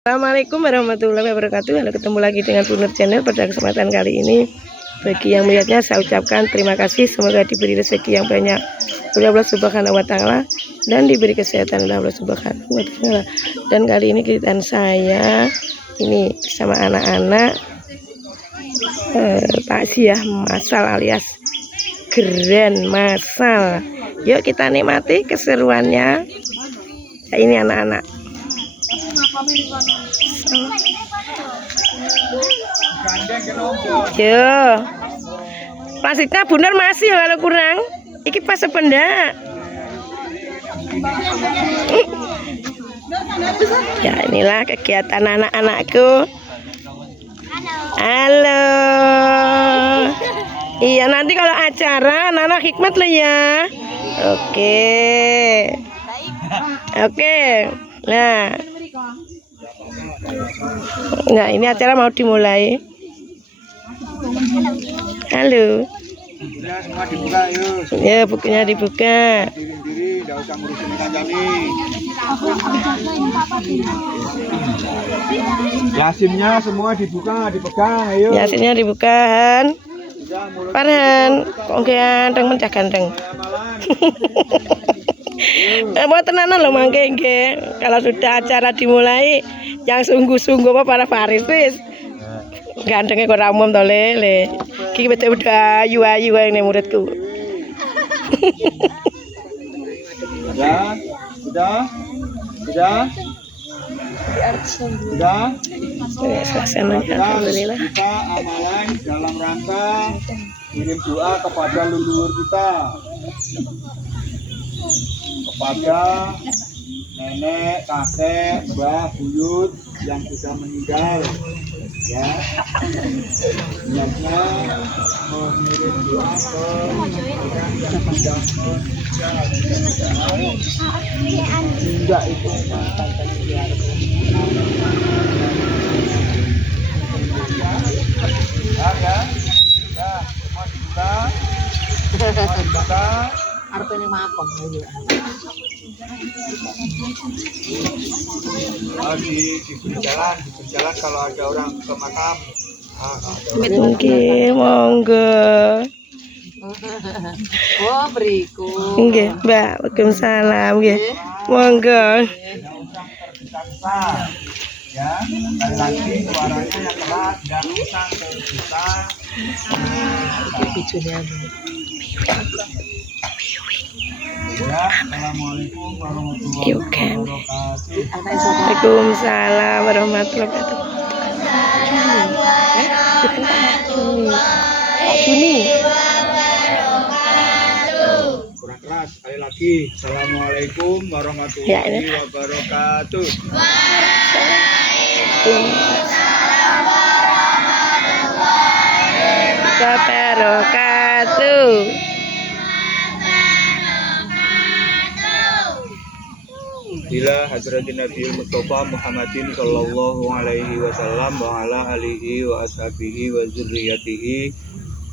Assalamualaikum warahmatullahi wabarakatuh. Halo, ketemu lagi dengan Bu Nur Channel. Pada kesempatan kali ini, bagi yang melihatnya saya ucapkan terima kasih. Semoga diberi rezeki yang banyak oleh Allah Subhanahu wa Ta'ala dan diberi kesehatan oleh Allah Subhanahu wa Ta'ala. Dan kali ini kegiatan saya ini bersama anak-anak takziah masal alias Grand Masal. Yuk kita nikmati keseruannya. Ini anak-anak. Yo, plastiknya bener masih kalau kurang. Iki pas sependak. Ya inilah kegiatan anak-anakku. Halo. Iya nanti kalau acara anak-anak hikmat lah ya. Oke. Nah. Nah, ini acara mau dimulai. Halo. Semua dibuka yuk. Ya, bukunya dibuka. Diri-diri, enggak usah ngurusin kami. Yasinnya semua dibuka, dipegang, ayo. Yasinnya dibuka, Han. Farhan, kok ganteng mencah ganteng. Mau tenanan loh mangke nggih. Kalau sudah acara dimulai yang sungguh-sungguh apa para Faris wis. Gantengnya kok ramum to le. Iki betul udah ayu-ayu ini muridku. Sudah. Alhamdulillah. Kita amalan dalam rangka kirim doa kepada leluhur kita. Kepada nenek, kakek, mbah, buyut yang sudah meninggal, ya. Niatnya mengirim doa ke orang yang sudah meninggal. Hingga itu semua dibuka. Artinya makom dulu. Diberi jalan kalau ada orang ke makam. Oke, monggo. Oh, beriku. Nggih, Mbak. Waalaikumsalam nggih. Monggo. Ya, sekali lagi suaranya yang keras dan bisa terbuka. Ya, assalamualaikum warahmatullahi wabarakatuh. Waalaikumsalam warahmatullahi wabarakatuh. Juni. Kurang keras, sekali lagi. Assalamualaikum warahmatullahi wabarakatuh. Wabarakatuh. Ila hadratin Nabi Mustafa Muhammadin sallallahu alaihi wasallam wa ala alihi wa ashabihi wa zurriyatihi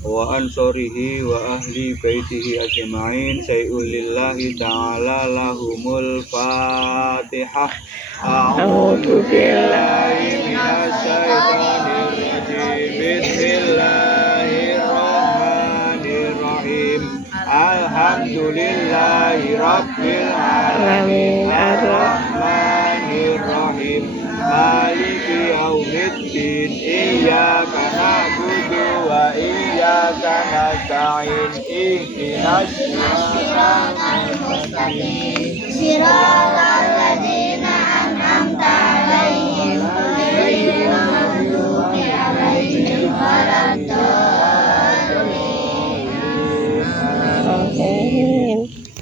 wa ansorihi wa ahli baitihi ajma'in sayulillahi ta'ala lahumul fatihah. A'udzu billahi minasy syaithanir rajim. Bismillahirrahmanirrahim. Alhamdulillahi rabbil alamin arrahmanirrahim maliki yaumiddin iyyaka na'budu wa iyyaka nasta'in ihdinas siratal mustaqim siratal ladzina an'amta 'alaihim ghairil maghdubi 'alaihim waladdallin.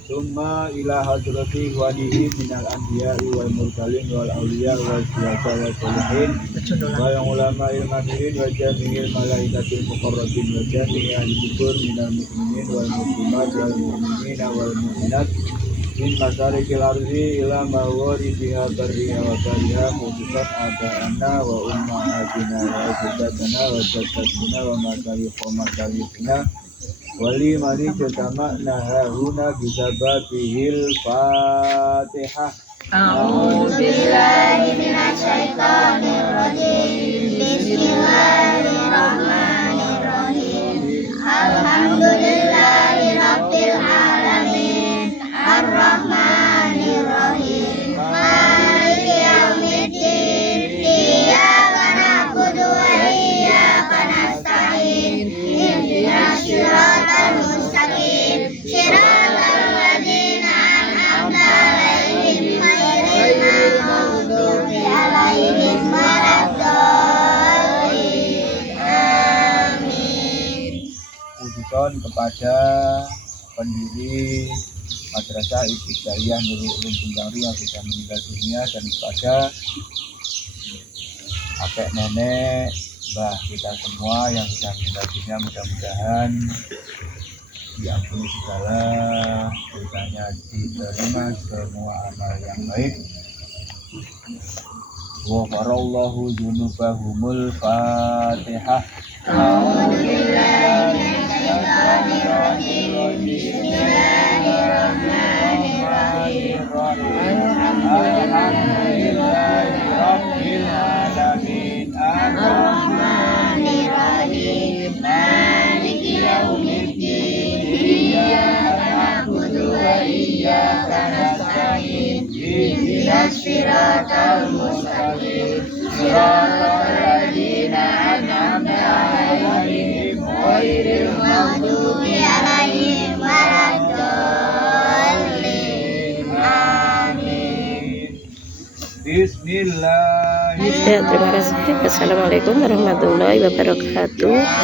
Summa ila hadrati walihi minal anbiya'i wal mursalin wal awliya wal syuhada wal sholihin wal ulama ilmamirin wa jami'il malaikatil muqarrabin wa jami'i ahli kubur minal mu'minin wal muslimat wal mu'minina wal mu'minat min masarikil arzi ila mawaridiha barriha wa bariha khususan aba'ana wa ummahatina wa ajadatana wa jaddatina wa masyayikh wali mani jatama nahahuna bisababihil fatihah. Puji kepada pendiri Madrasah Ibtidaiyah Nurul Ulum Bintangri yang sudah meninggal dunia, dan kepada kakek nenek mbah kita semua yang sudah meninggal dunia, mudah-mudahan diampuni segala dosanya, diterima semua amal yang baik. Wa farallahu dzunubahumul Fatihah. Alhamdulillahirabbil alamin, arrahmanirrahim, maliki yaumiddin, iyyaka na'budu wa iyyaka nasta'in, ihdinas siratal mustaqim, siratal ladzina an'amta 'alaihim ghairil maghdubi 'alaihim waladdallin. Amin. Bismillah. Ya, terima kasih. Assalamualaikum warahmatullahi wabarakatuh.